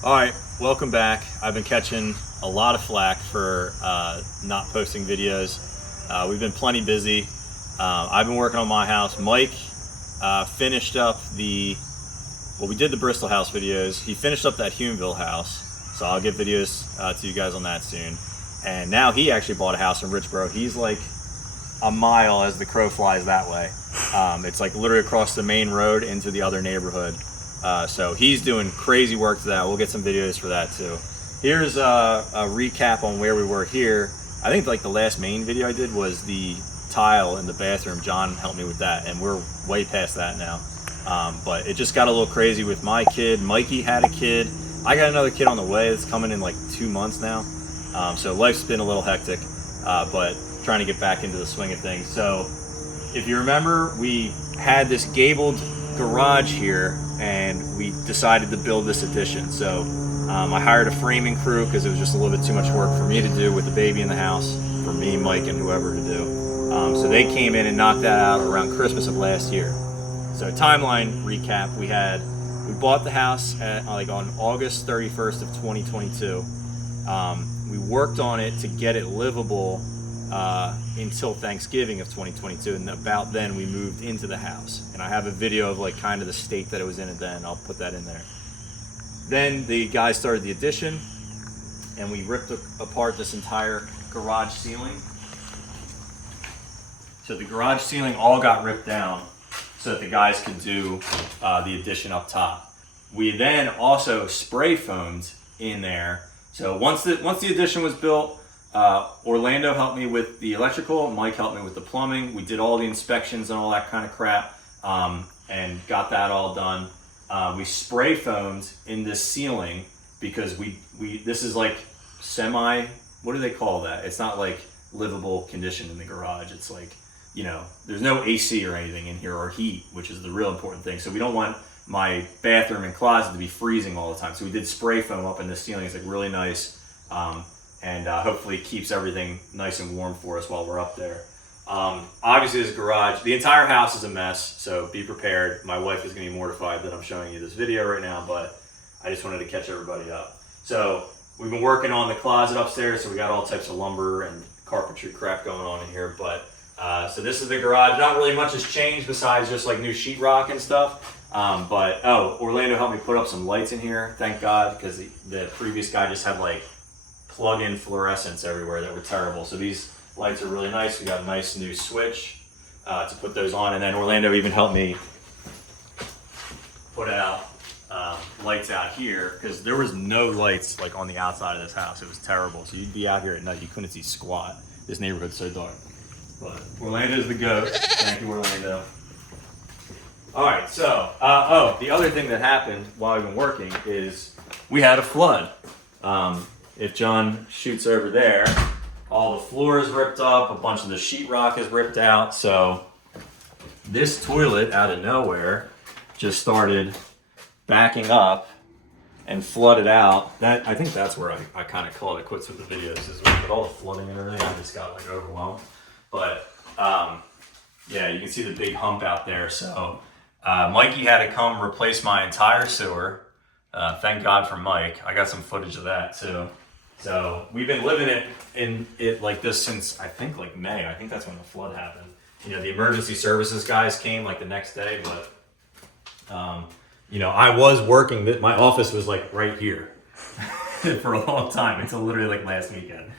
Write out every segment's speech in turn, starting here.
All right, welcome back. I've been catching a lot of flack for not posting videos. We've been plenty busy. I've been working on my house. Mike finished up we did the Bristol house videos. He finished up that Humeville house, so I'll get videos to you guys on that soon. And now he actually bought a house in Richboro. He's like a mile as the crow flies that way. It's like literally across the main road into the other neighborhood. So he's doing crazy work to that. We'll get some videos for that too. Here's a recap on where we were here. I think like the last main video I did was the tile in the bathroom. John helped me with that, and we're way past that now. But it just got a little crazy with my kid. Mikey had a kid. I got another kid on the way. It's coming in like 2 months now. So life's been a little hectic, but trying to get back into the swing of things. So if you remember, we had this gabled garage here, and we decided to build this addition. So I hired a framing crew because it was just a little bit too much work for me to do with the baby in the house, for me, Mike, and whoever to do. So they came in and knocked that out around Christmas of last year. So timeline recap, we bought the house on August 31st of 2022. We worked on it to get it livable until Thanksgiving of 2022, and about then we moved into the house. And I have a video of like kind of the state that it was in it then. I'll put that in there. Then the guys started the addition, and we ripped apart this entire garage ceiling. So the garage ceiling all got ripped down so that the guys could do the addition up top. We then also spray foamed in there. So once the addition was built, Orlando helped me with the electrical, Mike helped me with the plumbing. We did all the inspections and all that kind of crap, and got that all done. We spray foamed in this ceiling because this is like what do they call that? It's not like livable condition in the garage. It's like, there's no AC or anything in here or heat, which is the real important thing. So we don't want my bathroom and closet to be freezing all the time. So we did spray foam up in this ceiling. It's like really nice. And hopefully keeps everything nice and warm for us while we're up there. Obviously this garage, the entire house is a mess, so be prepared. My wife is going to be mortified that I'm showing you this video right now, but I just wanted to catch everybody up. So we've been working on the closet upstairs, so we got all types of lumber and carpentry crap going on in here. But so this is the garage. Not really much has changed besides just like new sheetrock and stuff. But Orlando helped me put up some lights in here, thank God, because the previous guy just had like plug-in fluorescents everywhere that were terrible. So these lights are really nice. We got a nice new switch to put those on, and then Orlando even helped me put out lights out here because there was no lights like on the outside of this house. It was terrible. So you'd be out here at night, you couldn't see squat. This neighborhood's so dark. But Orlando's the goat. Thank you, Orlando. All right, so the other thing that happened while I've been working is we had a flood. If John shoots over there, all the floor is ripped up, a bunch of the sheetrock is ripped out. So this toilet out of nowhere just started backing up and flooded out. I think that's where I kind of called it quits with the videos, is with all the flooding and everything. I just got like overwhelmed. But yeah, you can see the big hump out there. So Mikey had to come replace my entire sewer. Thank God for Mike. I got some footage of that too. So we've been living in it like this since I think like May. I think that's when the flood happened. The emergency services guys came like the next day, but I was working. My office was like right here for a long time until literally like last weekend.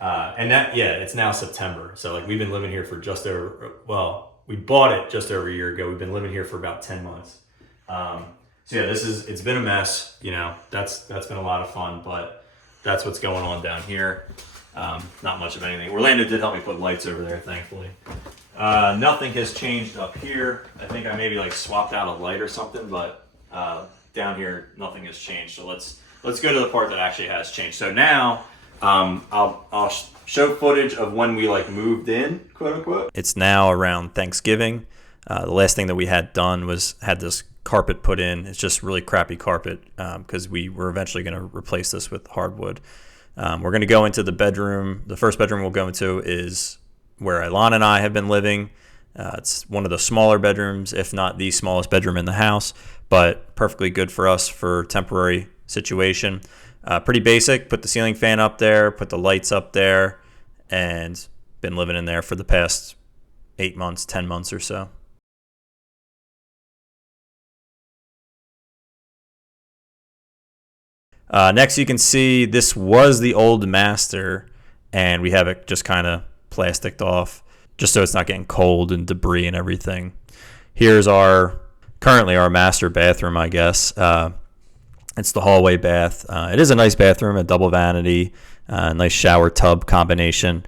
It's now September. So like we've been living here for we bought it just over a year ago. We've been living here for about 10 months. So yeah, it's been a mess. That's been a lot of fun, but that's what's going on down here. Not much of anything. Orlando did help me put lights over there, thankfully. Nothing has changed up here. I think I maybe like swapped out a light or something, but down here nothing has changed. So let's go to the part that actually has changed. So now I'll show footage of when we like moved in, quote unquote. It's now around Thanksgiving. The last thing that we had done was had this carpet put in. It's just really crappy carpet because we were eventually going to replace this with hardwood. We're going to go into the bedroom. The first bedroom we'll go into is where Ilana and I have been living. It's one of the smaller bedrooms, if not the smallest bedroom in the house, but perfectly good for us for temporary situation. Pretty basic. Put the ceiling fan up there, put the lights up there, and been living in there for the past 8 months, 10 months or so. Next, you can see this was the old master, and we have it just kind of plasticed off, just so it's not getting cold and debris and everything. Here's currently our master bathroom, I guess. It's the hallway bath. It is a nice bathroom, a double vanity, nice shower tub combination,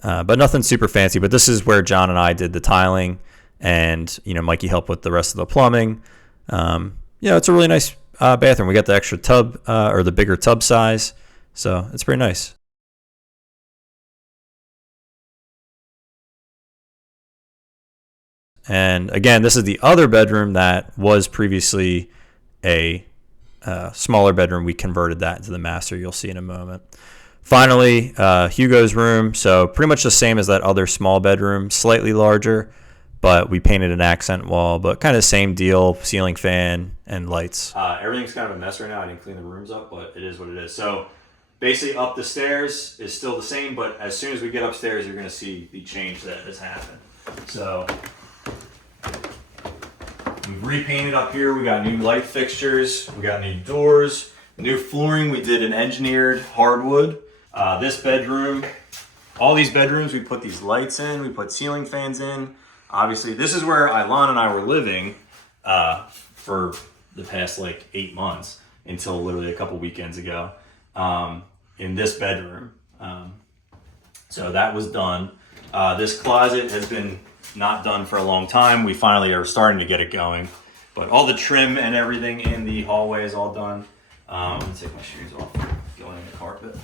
but nothing super fancy. But this is where John and I did the tiling, and Mikey helped with the rest of the plumbing. It's a really nice bathroom. We got the extra tub or the bigger tub size, so it's pretty nice. And again, this is the other bedroom that was previously a smaller bedroom. We converted that into the master. You'll see in a moment. Finally, Hugo's room. So pretty much the same as that other small bedroom, slightly larger, but we painted an accent wall, but kind of same deal, ceiling fan and lights. Everything's kind of a mess right now. I didn't clean the rooms up, but it is what it is. So basically up the stairs is still the same, but as soon as we get upstairs, you're going to see the change that has happened. So we've repainted up here. We got new light fixtures. We got new doors, new flooring. We did an engineered hardwood. This bedroom, all these bedrooms, we put these lights in. We put ceiling fans in. Obviously, this is where Ilan and I were living for the past 8 months until literally a couple weekends ago in this bedroom. So that was done. This closet has been not done for a long time. We finally are starting to get it going, but all the trim and everything in the hallway is all done. I'm gonna take my shoes off, going in the carpet.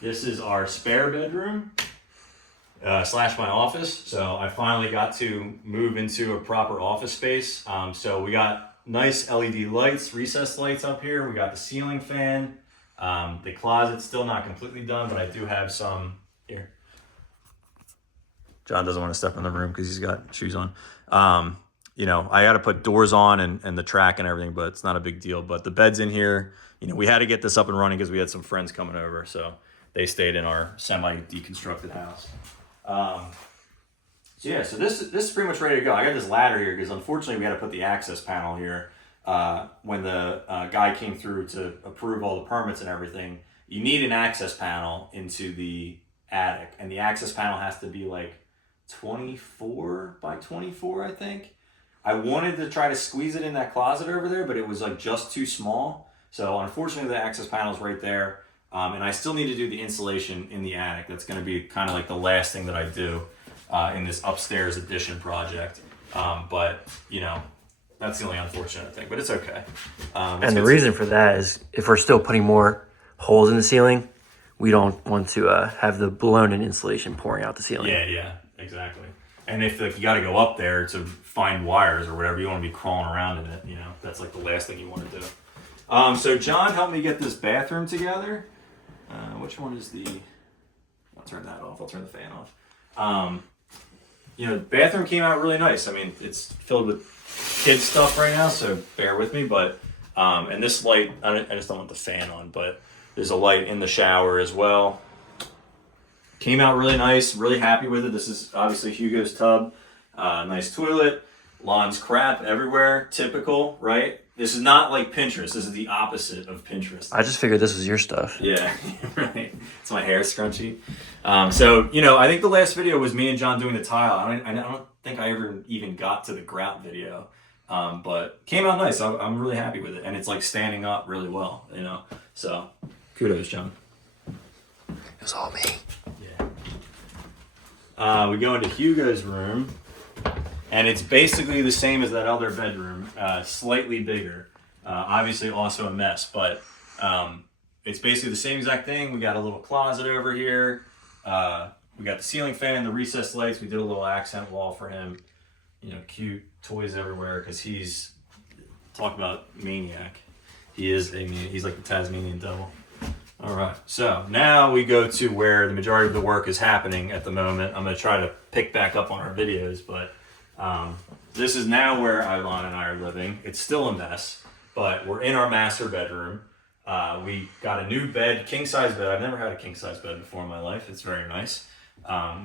This is our spare bedroom slash my office. So I finally got to move into a proper office space. So we got nice LED lights, recessed lights up here. We got the ceiling fan. The closet's still not completely done, but I do have some here. John doesn't want to step in the room because he's got shoes on. I got to put doors on and the track and everything, but it's not a big deal. But the bed's in here. We had to get this up and running because we had some friends coming over. So they stayed in our semi-deconstructed house. So this is pretty much ready to go. I got this ladder here because unfortunately we had to put the access panel here. When the guy came through to approve all the permits and everything, you need an access panel into the attic. And the access panel has to be 24 by 24, I think. I wanted to try to squeeze it in that closet over there, but it was just too small. So unfortunately the access panel is right there. And I still need to do the insulation in the attic. That's going to be kind of the last thing that I do in this upstairs addition project. But that's the only unfortunate thing, but it's okay. And the reason for that is if we're still putting more holes in the ceiling, we don't want to have the blown-in insulation pouring out the ceiling. Yeah, exactly. And if you got to go up there to find wires or whatever, you want to be crawling around in it. That's the last thing you want to do. So John helped me get this bathroom together. Which one is the? I'll turn that off. I'll turn the fan off. The bathroom came out really nice. I mean, it's filled with kids stuff right now, so bear with me. But and this light, I just don't want the fan on, but there's a light in the shower as well. Came out really nice. Really happy with it. This is obviously Hugo's tub. Nice toilet. Lawn's crap everywhere. Typical, right? This is not like Pinterest. This is the opposite of Pinterest. I just figured this was your stuff. Yeah, right. It's my hair scrunchie. I think the last video was me and John doing the tile. I don't think I ever even got to the grout video, but came out nice. I'm really happy with it, and it's standing up really well. So kudos, John. It was all me. Yeah. We go into Hugo's room. And it's basically the same as that other bedroom, slightly bigger. Obviously also a mess, but it's basically the same exact thing. We got a little closet over here. We got the ceiling fan, the recessed lights. We did a little accent wall for him. Cute toys everywhere because talk about maniac. He is a maniac. He's like the Tasmanian devil. All right, so now we go to where the majority of the work is happening at the moment. I'm going to try to pick back up on our videos, but this is now where Ilana and I are living. It's still a mess, but we're in our master bedroom. We got a new bed, king-size bed. I've never had a king-size bed before in my life. It's very nice.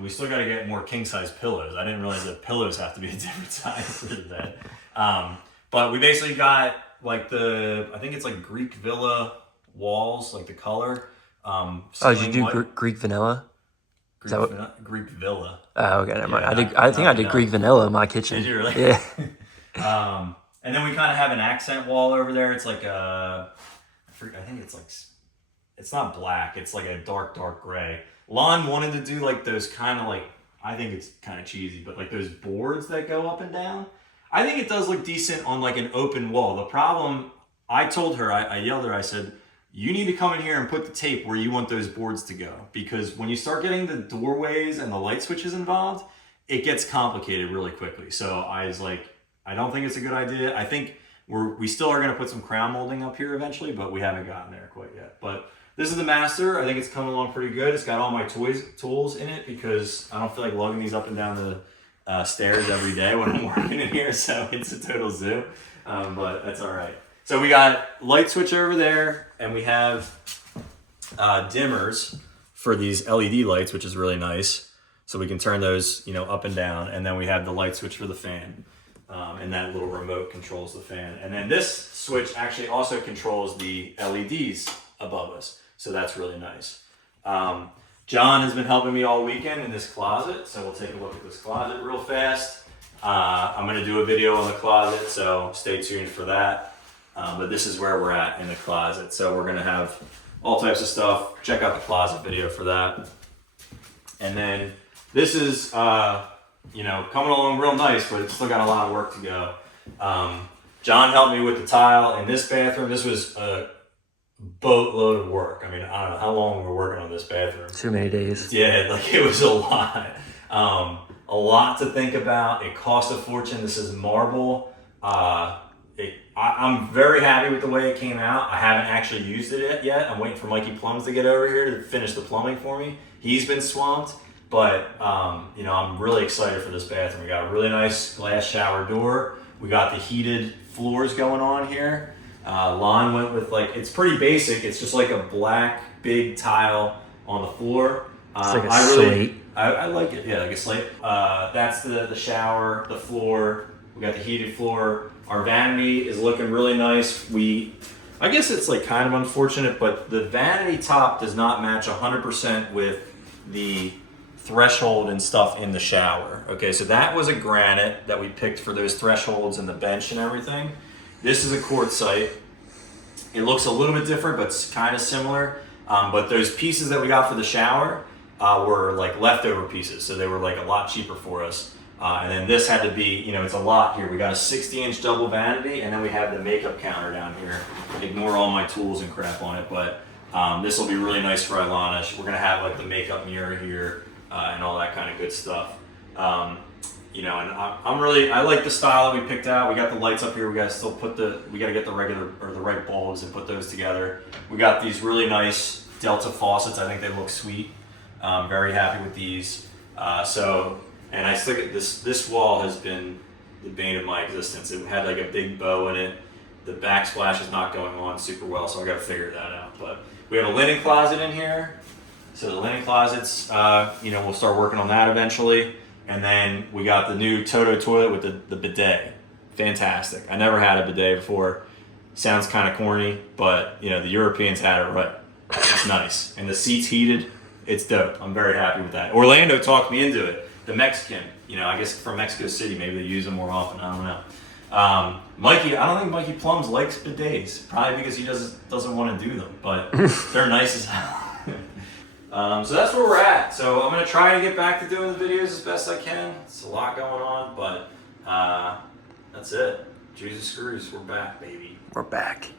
We still got to get more king-size pillows. I didn't realize that pillows have to be a different size for the bed. But we basically got like I think it's like Greek villa walls, like the color. Oh, did you do Greek vanilla? Greek villa. Oh, okay, never mind. Yeah, I think I did Greek vanilla in my kitchen. Did you really? Yeah. And then we kind of have an accent wall over there. It's like I think it's like, it's not black. It's like a dark gray. Lon wanted to do like those kind of like, I think it's kind of cheesy, but like those boards that go up and down. I think it does look decent on like an open wall. The problem, I told her, I yelled at her, I said, you need to come in here and put the tape where you want those boards to go. Because when you start getting the doorways and the light switches involved, it gets complicated really quickly. So I was like, I don't think it's a good idea. I think we still are going to put some crown molding up here eventually, but we haven't gotten there quite yet. But this is the master. I think it's coming along pretty good. It's got all my tools in it because I don't feel like lugging these up and down the stairs every day when I'm working in here. So it's a total zoo, but that's all right. So we got light switch over there, and we have dimmers for these LED lights, which is really nice. So we can turn those, up and down. And then we have the light switch for the fan. And that little remote controls the fan. And then this switch actually also controls the LEDs above us. So that's really nice. John has been helping me all weekend in this closet. So we'll take a look at this closet real fast. I'm going to do a video on the closet, so stay tuned for that. But this is where we're at in the closet. So we're going to have all types of stuff. Check out the closet video for that. And then this is, coming along real nice, but it's still got a lot of work to go. John helped me with the tile in this bathroom. This was a boatload of work. I mean, I don't know how long we were working on this bathroom. Too many days. Yeah, it was a lot. A lot to think about. It cost a fortune. This is marble. I'm very happy with the way it came out. I haven't actually used it yet. I'm waiting for Mikey Plums to get over here to finish the plumbing for me. He's been swamped, but I'm really excited for this bathroom. We got a really nice glass shower door. We got the heated floors going on here. Lon went with it's pretty basic. It's just like a black big tile on the floor. It's like a slate. I like it. Yeah, like a slate. That's the shower, the floor. We got the heated floor. Our vanity is looking really nice. I guess it's kind of unfortunate, but the vanity top does not match 100% with the threshold and stuff in the shower. Okay, so that was a granite that we picked for those thresholds and the bench and everything. This is a quartzite. It looks a little bit different, but it's kind of similar. But those pieces that we got for the shower were leftover pieces, so they were a lot cheaper for us. And then this had to be, it's a lot here. We got a 60-inch double vanity, and then we have the makeup counter down here. Ignore all my tools and crap on it, but this will be really nice for Ilana. We're gonna have the makeup mirror here and all that kind of good stuff. And I like the style that we picked out. We got the lights up here. We got to get the regular or the right bulbs and put those together. We got these really nice Delta faucets. I think they look sweet. Very happy with these. And I still get this wall has been the bane of my existence. It had a big bow in it. The backsplash is not going on super well, so I got to figure that out. But we have a linen closet in here. So the linen closets, we'll start working on that eventually. And then we got the new Toto toilet with the bidet. Fantastic. I never had a bidet before. Sounds kind of corny, but the Europeans had it right. It's nice. And the seat's heated. It's dope. I'm very happy with that. Orlando talked me into it. The Mexican, I guess from Mexico City, maybe they use them more often. I don't know. Mikey, I don't think Mikey Plums likes bidets, probably because he doesn't want to do them, but they're nice as hell. So that's where we're at. So I'm going to try to get back to doing the videos as best I can. It's a lot going on, but that's it. Jesus screws, we're back, baby. We're back.